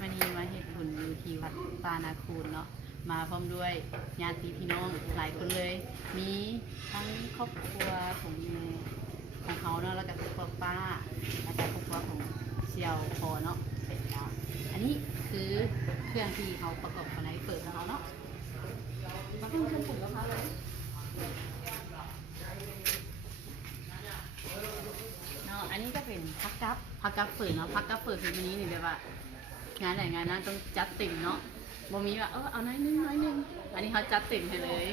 วันนี้มาเฮ็ดบุญอยู่ที่วัดปานาคูนเนาะมาพร้อมด้วยญาติพี่น้องหลายคนเลย มีทั้งครอบครัวของเขาเนาะแล้วก็ครอบครัวป้าแล้วก็ครอบครัวของเสี่ยวพอเนาะอันนี้คือเครื่องที่เขาประกอบอะไรเปิดของเขาเนาะมาเป็นเครื่องปรุงของเขาเลยเนาะอันนี้ก็เป็นพักกับเปิดเนาะพักกับเปิดเป็นวันนี้นี่แบบว่างานไหนงานนั้นต้องจัดติ่งเนาะบ่มีว่าเอาน้อยนึงอันนี้เขาจัดติ่งให้เลย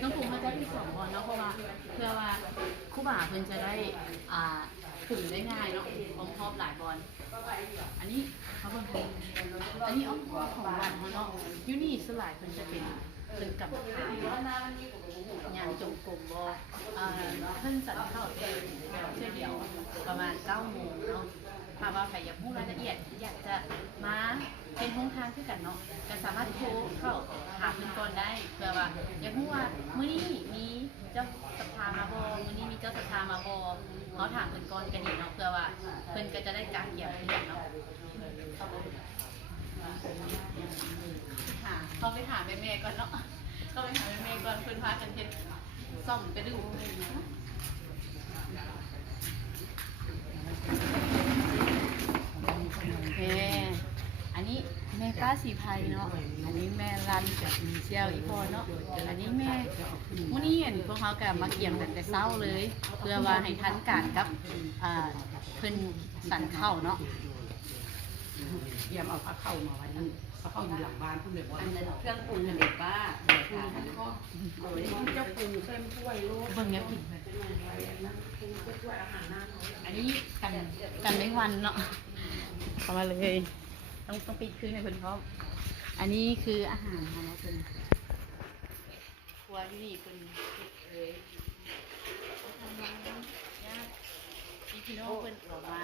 น้องปรุงเขาจะที่2 วันเนาะเพราะว่าเพื่อว่าคู่บ่าเพิ่นจะได้ถึงได้ง่ายเนาะของครอบหลายบอลอันนี้เขาเป็นอันนี้เอาของวันเขาเนาะยูนี่สลายเพิ่นจะเป็นกับงานจงกรมบเพิ่นสั่นเข้าเดียวประมาณ9 โมงเนาะถ้าว่าใครอยากรู้รายละเอียดอยากจะมาเป็นห้องทางคือกันเนาะก็สามารถโทรเข้าถามเพิ่นก่อนได้เพื่อว่าอยากรู้ว่ามื้อนี้มีเจ้าศรัทธามาบ่มื้อนี้มีเจ้าศรัทธามาบ่เขาถามเพิ่นก่อนก็ดีเนาะเพื่อว่าเพิ่นก็จะได้การเกี่ยวเรื่องเนาะเขาไปถามแม่ก่อนเนาะเขาไปถามแม่ก่อนเพิ่นพากันเฮ็ดซ่อมกระดูกอันนี้แม่ก้าสีไพเนาะอันนี้แม่รันจากเชียวอีพอเนาะอันนี้แม่มื้อนี้พวกเขาก็มาเกี่ยงแต่เช้าเลยเพื่อว่าให้ทันการกับเพิ่นสั่นเข้าเนาะเยี่ยมเอาผ้าเข้ามาไว้นั่นผ้าเข้าอยู่หลังบ้านพูดเลยว่าเครื่องปรุงเด็กป้าโอ้ยเจ้าปรุงเส้นถ้วยโลก เบิ่งเนี้ยผิด ถ้วยอาหารหน้าเขาอันนี้กันไม่วันเนาะเข้ามาเลยต้องปิดคืนให้เพิ่นพร้อมอันนี้คืออาหารของเราเพิ่นครัวที่นี่เพิ่นเลยพี่น้องเพิ่นออกมา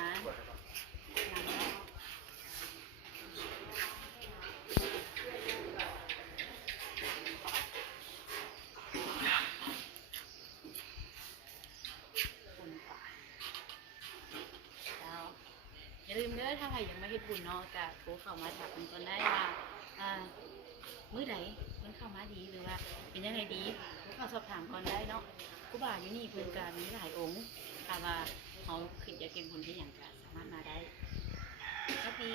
อย่าลืมเด้อถ้าใครยังไม่เฮ็ดบุญเนาะก็โทรเข้ามาถามเพิ่นก่อนได้ว่ามื้อใดเพิ่นเข้ามาดีหรือว่าเป็นยังไงดีเขาสอบถามก่อนได้เนาะครูบาอยู่นี่เพิ่นก็มีหลายองค์ถ้าว่าเขาคิดอยากเก็บบุญที่หยังก็สามารถมาได้ก็ดี